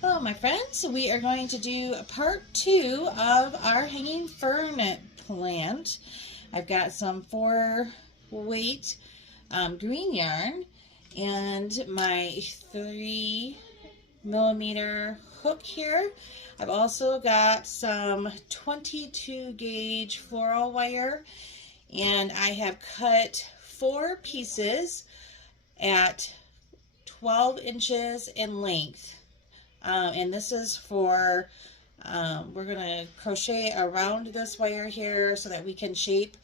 Hello my friends, we are going to do part 2 of our hanging fern plant. I've got some 4-weight green yarn and my 3mm hook here. I've also got some 22 gauge floral wire, and I have cut 4 pieces at 12 inches in length. And this is for, we're going to crochet around this wire here so that we can shape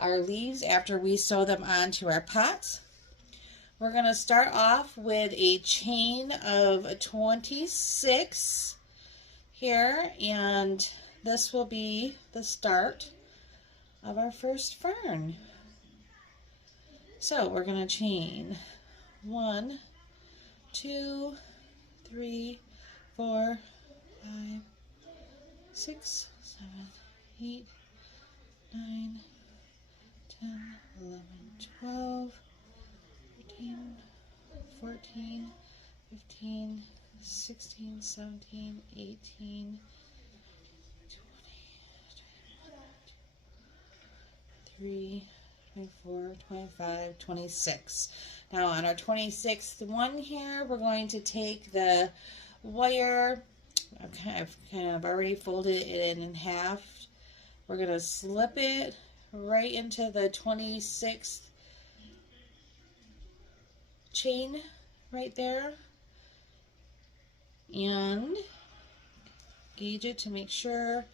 our leaves after we sew them onto our pots. We're going to start off with a chain of 26 here, and this will be the start of our first fern. So we're going to chain 1, 2, 3, 4, 5, 6, 7, 8, 9, 10, 11, 12, 13, 14, 15, 16, 17, 18, 20, 24, 25, 26. Now on our 26th one here, we're going to take the wire. I've kind of already folded it in half. We're going to slip it right into the 26th chain right there and gauge it to make sure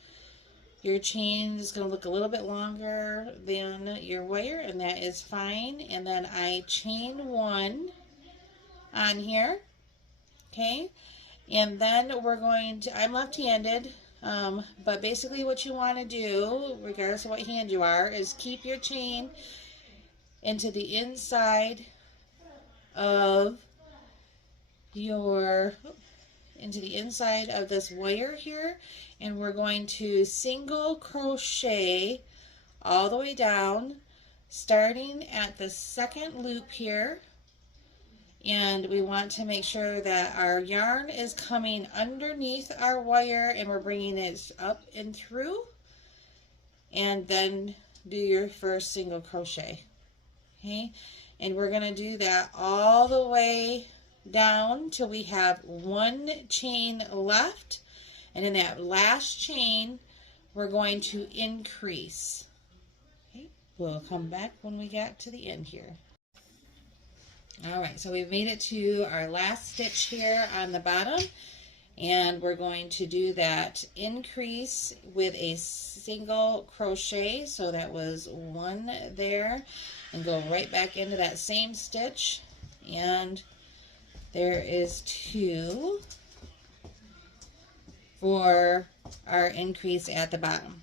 your chain is going to look a little bit longer than your wire, and that is fine. And then I chain 1 on here, okay? And then we're going to, I'm left-handed, but basically what you want to do, regardless of what hand you are, is keep your chain into the inside of this wire here, and we're going to single crochet all the way down, starting at the second loop here. And we want to make sure that our yarn is coming underneath our wire and we're bringing it up and through, and then do your first single crochet. Okay, and we're going to do that all the way down till we have 1 chain left, and in that last chain we're going to increase. Okay, we'll come back when we get to the end here. Alright, so we've made it to our last stitch here on the bottom, and we're going to do that increase with a single crochet. So that was 1 there, and go right back into that same stitch, and there is 2 for our increase at the bottom.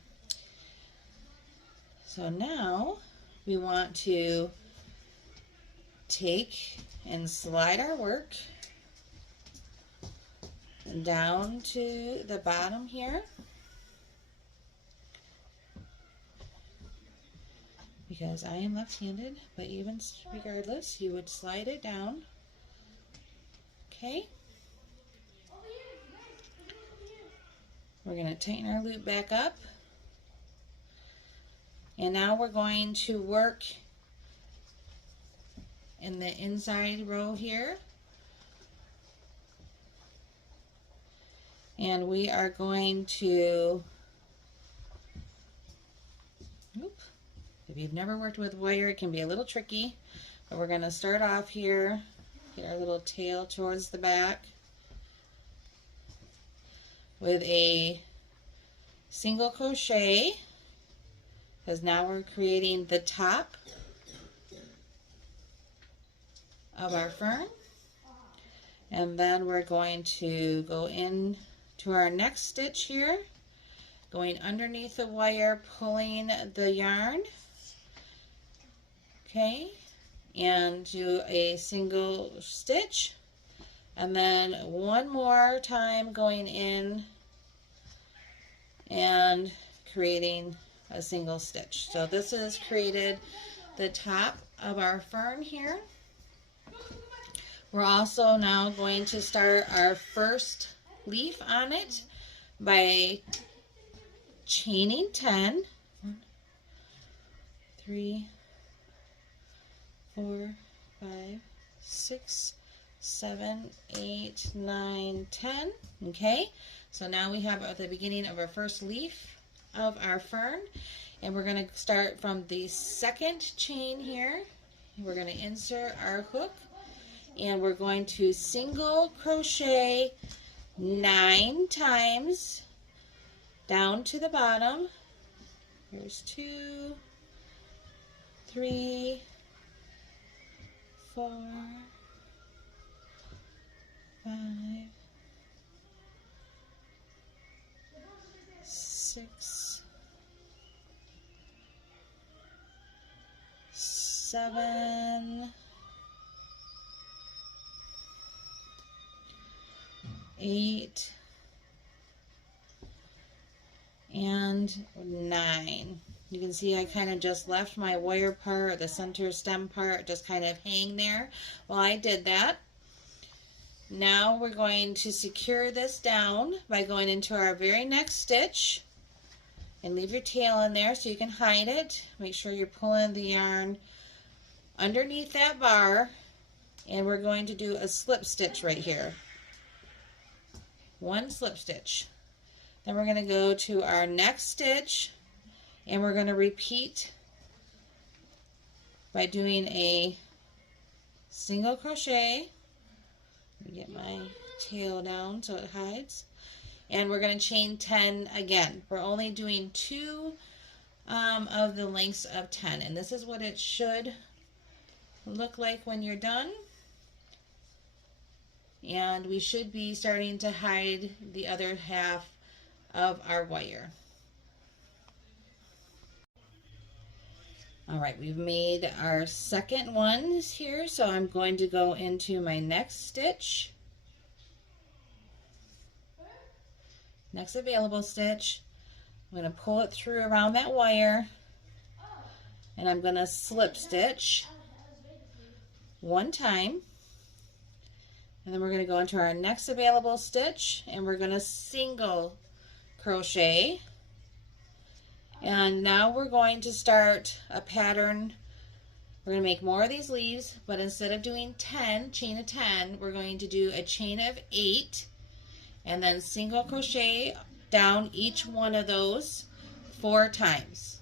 So now we want to take and slide our work down to the bottom here, because I am left-handed, but even regardless, you would slide it down. Okay, we're going to tighten our loop back up, and now we're going to work in the inside row here, and we are going to, if you've never worked with wire, it can be a little tricky, but we're going to start off here, get our little tail towards the back with a single crochet, because now we're creating the top of our fern. And then we're going to go in to our next stitch here, going underneath the wire, pulling the yarn, okay, and do a single stitch, and then 1 more time going in and creating a single stitch. So this has created the top of our fern here. We're also now going to start our first leaf on it by chaining 10. 1, 3, 4, 5, 6, 7, 8, 9, 10. Okay, so now we have at the beginning of our first leaf of our fern, and we're going to start from the second chain here. We're going to insert our hook, and we're going to single crochet 9 times down to the bottom. Here's 2, 3, 4, 5, 6, 7, 8, and 9. You can see I kind of just left my wire part, the center stem part, just kind of hang there while I did that. Now we're going to secure this down by going into our very next stitch, and leave your tail in there so you can hide it. Make sure you're pulling the yarn underneath that bar, and we're going to do a slip stitch right here. 1 slip stitch. Then we're going to go to our next stitch, and we're going to repeat by doing a single crochet. Let me get my tail down so it hides. And we're going to chain 10 again. We're only doing 2 of the lengths of 10, and this is what it should look like when you're done. And we should be starting to hide the other half of our wire. All right, we've made our second ones here, so I'm going to go into my next stitch, next available stitch. I'm going to pull it through around that wire, and I'm going to slip stitch 1 time, and then we're going to go into our next available stitch, and we're going to single crochet. And now we're going to start a pattern. We're going to make more of these leaves, but instead of doing 10, chain of 10, we're going to do a chain of 8, and then single crochet down each one of those 4 times.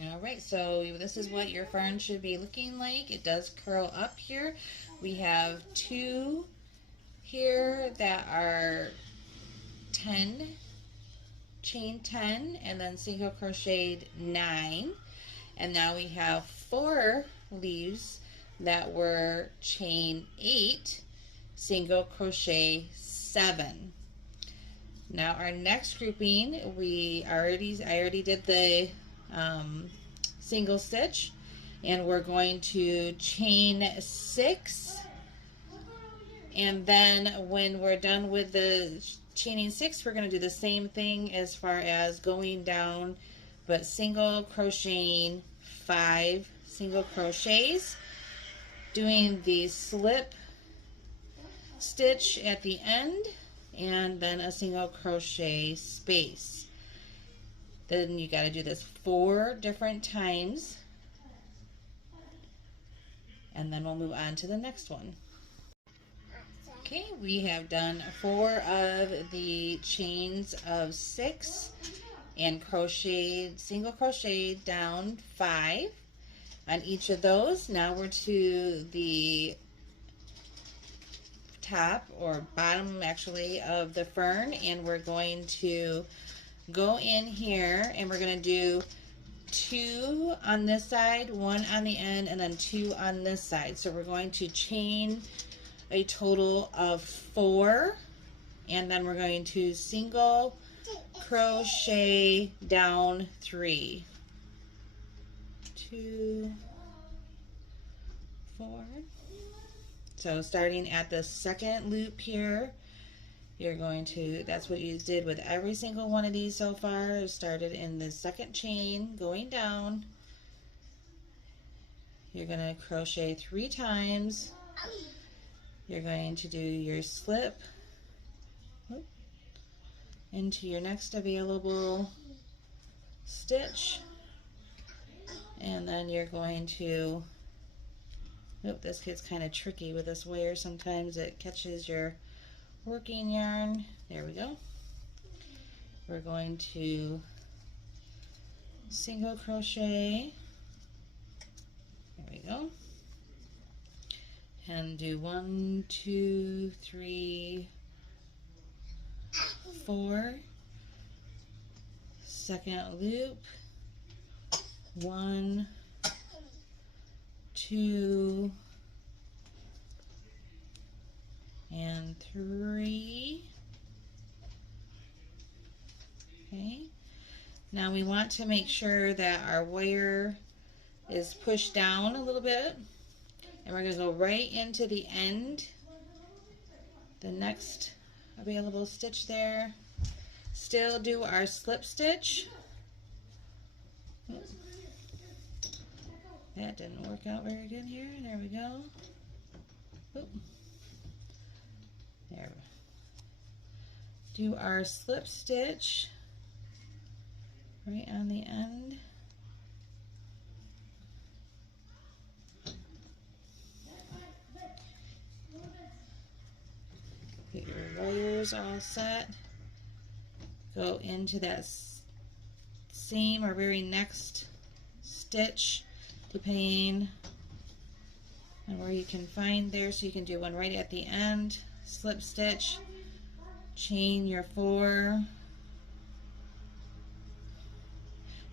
All right, so this is what your fern should be looking like. It does curl up here. We have 2 here that are 10, chain 10, and then single crocheted 9. And now we have 4 leaves that were chain 8, single crochet 7. Now our next grouping, I already did the single stitch, and we're going to chain 6, and then when we're done with the chaining 6, we're going to do the same thing as far as going down, but single crocheting 5 single crochets, doing the slip stitch at the end, and then a single crochet space. Then you got to do this 4 different times, and then we'll move on to the next one. Okay, we have done 4 of the chains of 6 and single crocheted down 5 on each of those. Now we're to the top or bottom actually of the fern, and we're going to go in here and we're going to do 2 on this side, 1 on the end, and then 2 on this side. So we're going to chain a total of 4, and then we're going to single crochet down 3. 2, 4. So starting at the second loop here, you're going to, that's what you did with every single one of these so far. Started in the second chain, going down. You're going to crochet 3 times. You're going to do your slip into your next available stitch, and then you're going to, this gets kind of tricky with this wire. Sometimes it catches your working yarn. There we go. We're going to single crochet, there we go, and do 1, 2, 3, 4, second loop, 1, 2, and 3. Okay, now we want to make sure that our wire is pushed down a little bit, and we're going to go right into the end, the next available stitch there. Still do our slip stitch. That didn't work out very good here. There we go. Oop. There. Do our slip stitch right on the end. Get your wires all set. Go into that same or very next stitch, depending on where you can find there. So you can do one right at the end, slip stitch, chain your 4,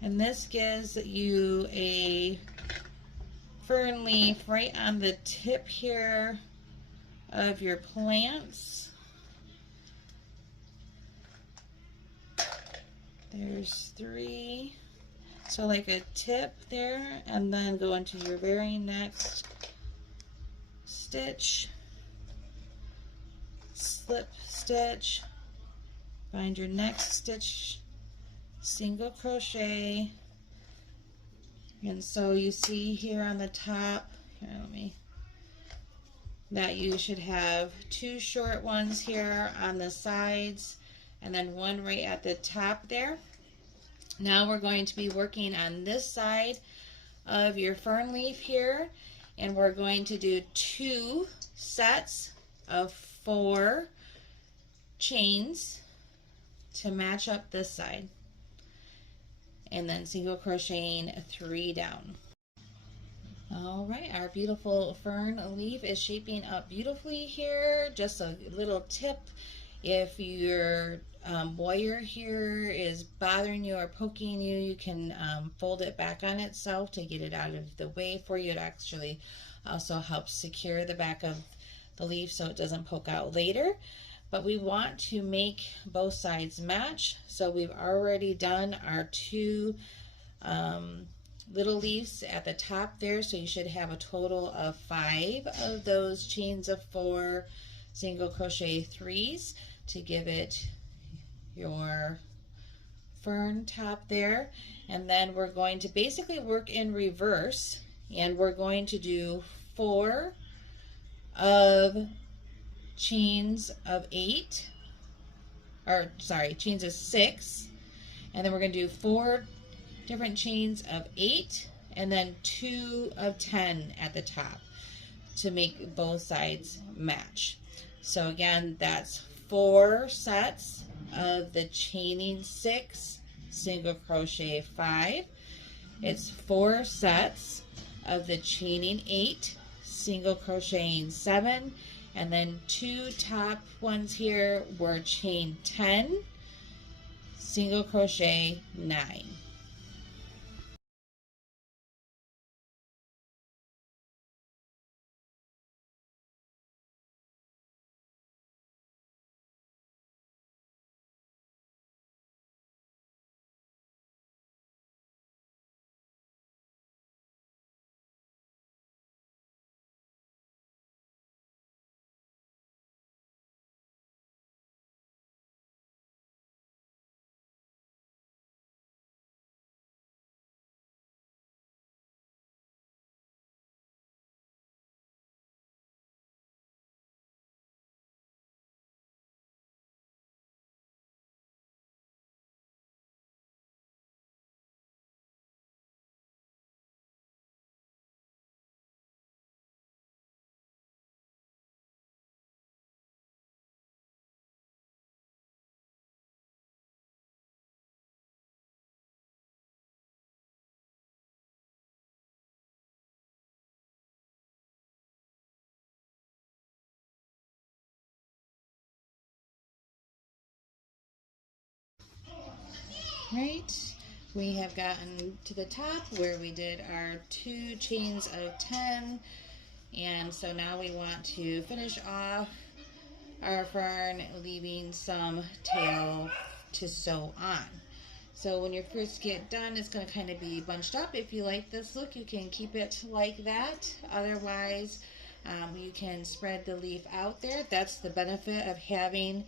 and this gives you a fern leaf right on the tip here of your plants. There's 3, so like a tip there, and then go into your very next stitch, slip stitch, find your next stitch, single crochet, and so you see here on the top, here, that you should have 2 short ones here on the sides, and then 1 right at the top there. Now we're going to be working on this side of your fern leaf here, and we're going to do 2 sets of 4 chains to match up this side, and then single crocheting 3 down. All right, our beautiful fern leaf is shaping up beautifully here. Just a little tip, if your wire here is bothering you or poking you, you can fold it back on itself to get it out of the way for you. It actually also helps secure the back of the leaf so it doesn't poke out later. But we want to make both sides match, so we've already done our 2 little leaves at the top there, so you should have a total of 5 of those chains of 4 single crochet 3s to give it your fern top there. And then we're going to basically work in reverse, and we're going to do 4 of chains of 8, or sorry, chains of 6, and then we're going to do 4 different chains of 8, and then 2 of 10 at the top to make both sides match. So again, that's 4 sets of the chaining 6, single crochet 5. It's 4 sets of the chaining 8, single crocheting 7, And then 2 top ones here were chain 10, single crochet 9. Right, we have gotten to the top where we did our 2 chains of 10, and so now we want to finish off our fern, leaving some tail to sew on. So when you first get done, it's going to kind of be bunched up. If you like this look, you can keep it like that. Otherwise, you can spread the leaf out there. That's the benefit of having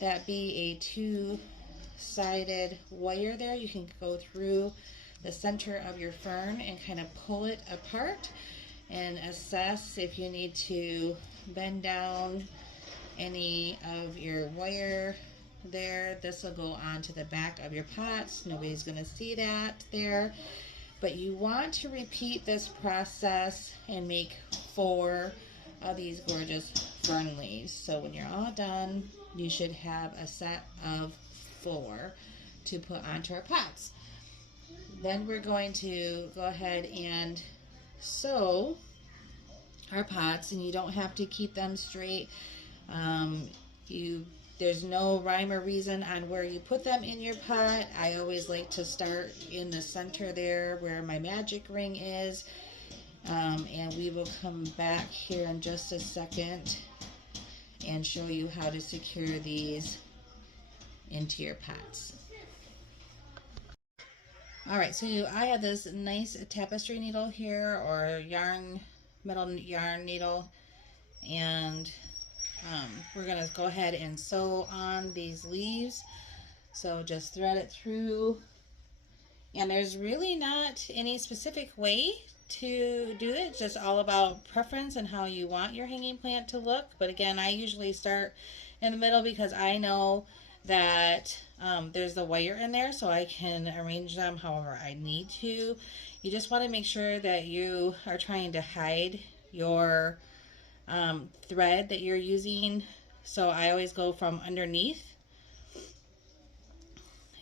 that be a 2-sided wire there. You can go through the center of your fern and kind of pull it apart and assess if you need to bend down any of your wire there. This will go on to the back of your pots. Nobody's going to see that there. But you want to repeat this process and make 4 of these gorgeous fern leaves. So when you're all done, you should have a set of 4 to put onto our pots. Then we're going to go ahead and sew our pots, and you don't have to keep them straight. There's no rhyme or reason on where you put them in your pot. I always like to start in the center there where my magic ring is, and we will come back here in just a second and show you how to secure these into your pots. Alright, so I have this nice tapestry needle here, or metal yarn needle, and we're going to go ahead and sew on these leaves. So just thread it through, and there's really not any specific way to do it. It's just all about preference and how you want your hanging plant to look. But again, I usually start in the middle because I know that there's the wire in there, so I can arrange them however I need to. You just want to make sure that you are trying to hide your thread that you're using. So I always go from underneath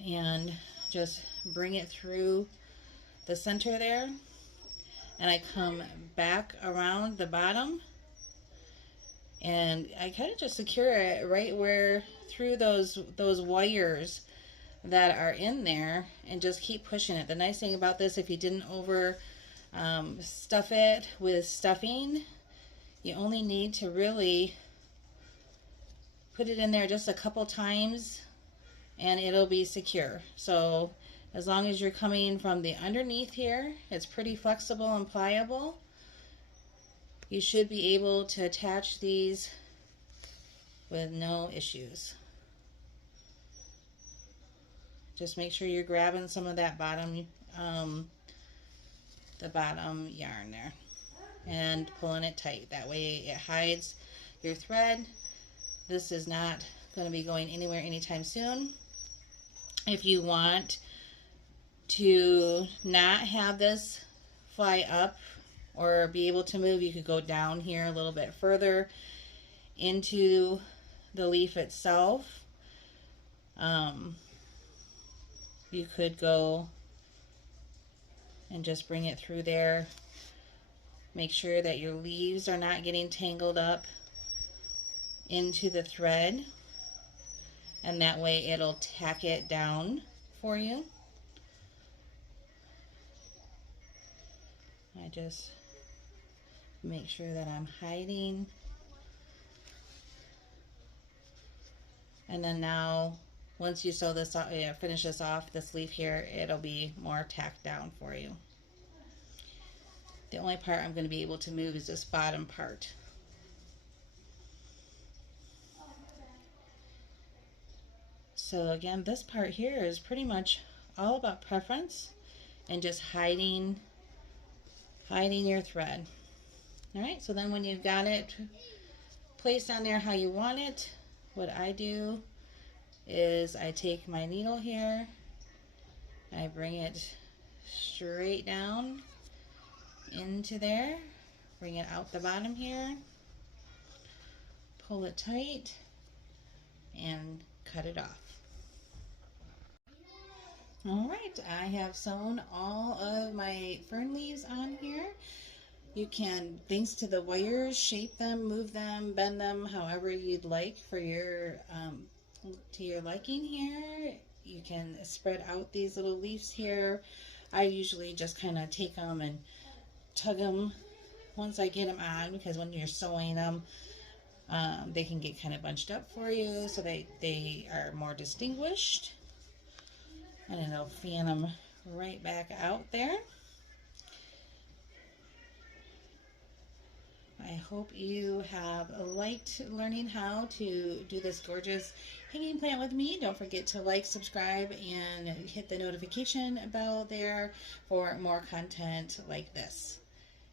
and just bring it through the center there, and I come back around the bottom, and I kind of just secure it right where through those wires that are in there, and just keep pushing it. The nice thing about this, if you didn't over stuff it with stuffing, you only need to really put it in there just a couple times and it'll be secure. So as long as you're coming from the underneath here, it's pretty flexible and pliable. You should be able to attach these with no issues. Just make sure you're grabbing some of that bottom, the bottom yarn there, and pulling it tight. That way it hides your thread. This is not going to be going anywhere anytime soon. If you want to not have this fly up or be able to move, you could go down here a little bit further into the leaf itself. You could go and just bring it through there. Make sure that your leaves are not getting tangled up into the thread, and that way it'll tack it down for you. I just make sure that I'm hiding. And then now, once you sew this off, finish this off, this leaf here, it'll be more tacked down for you. The only part I'm going to be able to move is this bottom part. So again, this part here is pretty much all about preference and just hiding your thread. All right, so then when you've got it placed on there how you want it, what I do is I take my needle here, I bring it straight down into there, bring it out the bottom here, pull it tight, and cut it off. All right, I have sewn all of my fern leaves on here. You can, thanks to the wires, shape them, move them, bend them however you'd like for your to your liking here. You can spread out these little leaves here. I usually just kind of take them and tug them once I get them on, because when you're sewing them, they can get kind of bunched up for you, so they are more distinguished. And then I'll fan them right back out there. I hope you have liked learning how to do this gorgeous hanging plant with me. Don't forget to like, subscribe, and hit the notification bell there for more content like this.